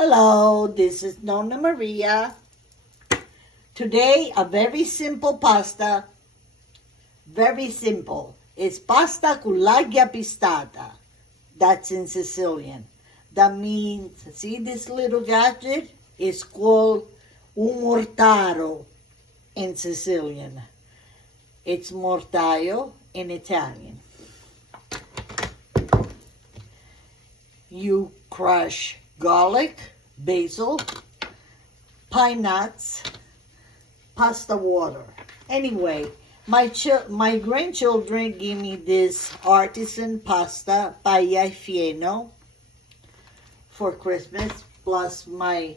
Hello, this is Nonna Maria. Today, a very simple pasta. Very simple. It's pasta con l'aglia pistata. That's in Sicilian. That means, see this little gadget? It's called un mortaro in Sicilian. It's mortaio in Italian. You crush garlic, basil, pine nuts, pasta water. Anyway, my grandchildren give me this artisan pasta paya fieno for Christmas, plus my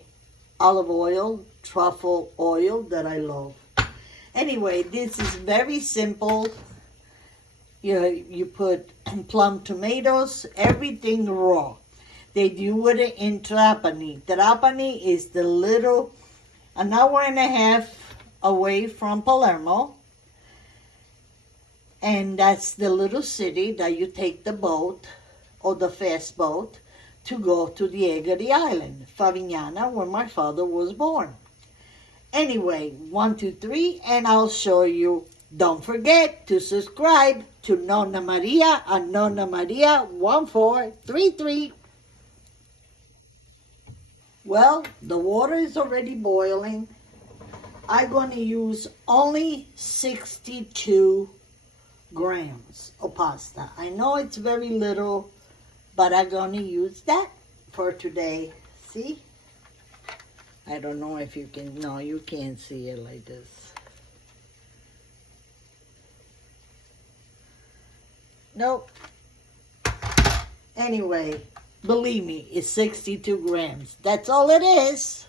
olive oil, truffle oil that I love. Anyway, this is very simple. You put plum tomatoes, everything raw. They do it in Trapani. Trapani is the little, an hour and a half away from Palermo. And that's the little city that you take the boat or the fast boat to go to the Egadi Island, Favignana, where my father was born. Anyway, 1, 2, 3, and I'll show you. Don't forget to subscribe to Nonna Maria and Nonna Maria 1433. Well, the water is already boiling. I'm going to use only 62 grams of pasta. I know it's very little, but I'm going to use that for today. See? I don't know if you can, no, you can't see it like this. Nope. Anyway, believe me, it's 62 grams. That's all it is.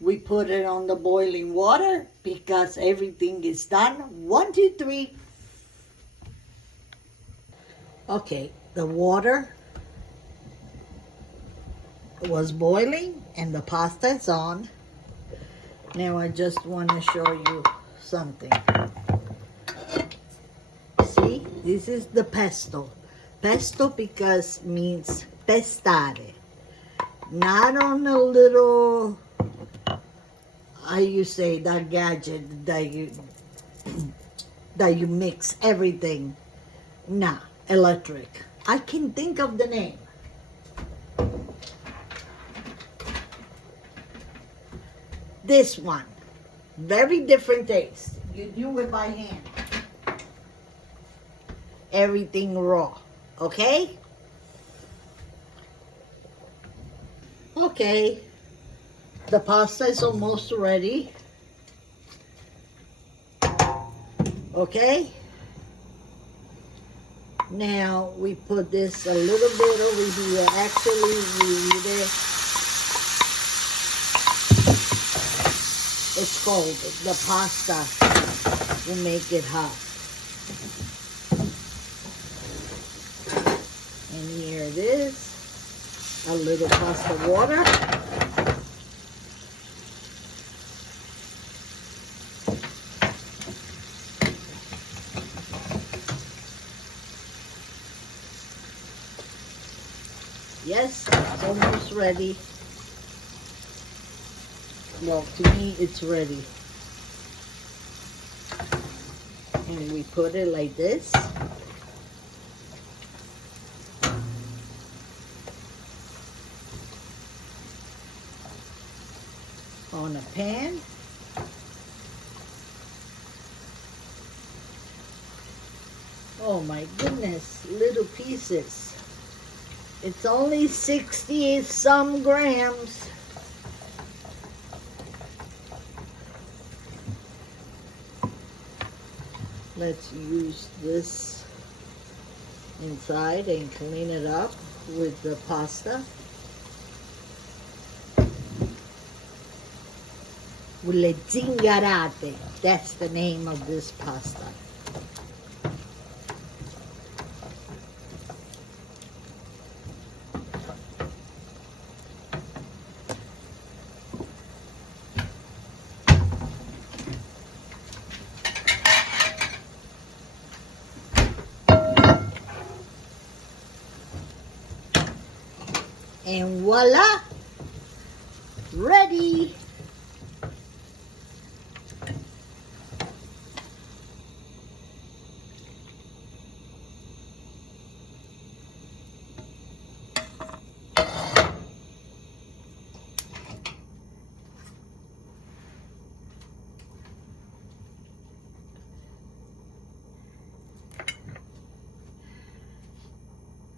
We put it on the boiling water because everything is done. 1, 2, 3. Okay, the water was boiling and the pasta is on. Now I just want to show you something. See, this is the pesto. Pesto because means pestare. Not on a little, how you say, that gadget that you mix everything. Nah, electric. I can think of the name. This one. Very different taste. You do it by hand. Everything raw. Okay? Okay. The pasta is almost ready. Okay? Now we put this a little bit over here. Actually, it's cold. The pasta will make it hot. And here it is. A little pasta water. Yes, it's almost ready. Well, to me, it's ready. And we put it like this. On a pan. Oh my goodness, little pieces. It's only 60 some grams. Let's use this inside and clean it up with the pasta. With le zingarate. That's the name of this pasta. And voila! Ready!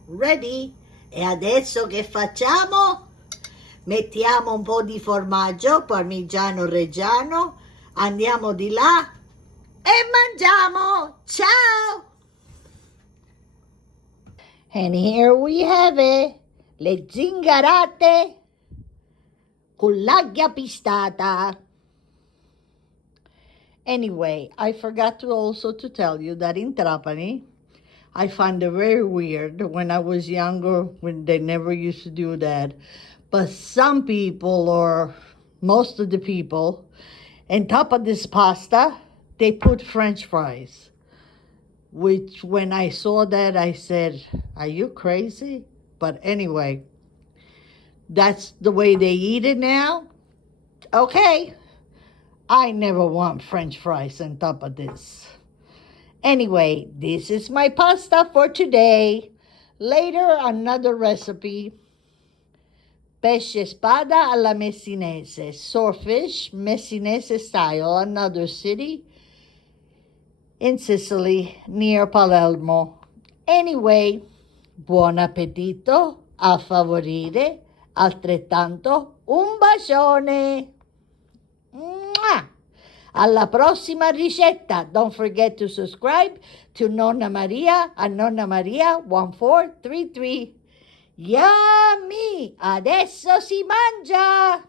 Ready? E adesso che facciamo? Mettiamo un po' di formaggio parmigiano reggiano, andiamo di là e mangiamo. Ciao! And here we have it, le zingarate con l'aglia pistata. Anyway, I forgot to also to tell you that in Trapani, I find it very weird when I was younger when they never used to do that. But some people, or most of the people, on top of this pasta, they put French fries. Which when I saw that, I said, are you crazy? But anyway, that's the way they eat it now. Okay, I never want French fries on top of this. Anyway, this is my pasta for today. Later, another recipe. Pesce spada alla messinese. Swordfish, messinese style, another city in Sicily, near Palermo. Anyway, buon appetito, a favorire, altrettanto, un bacione. Mwah! Alla prossima ricetta. Don't forget to subscribe to Nonna Maria and Nonna Maria 1433. Yummy! Adesso si mangia!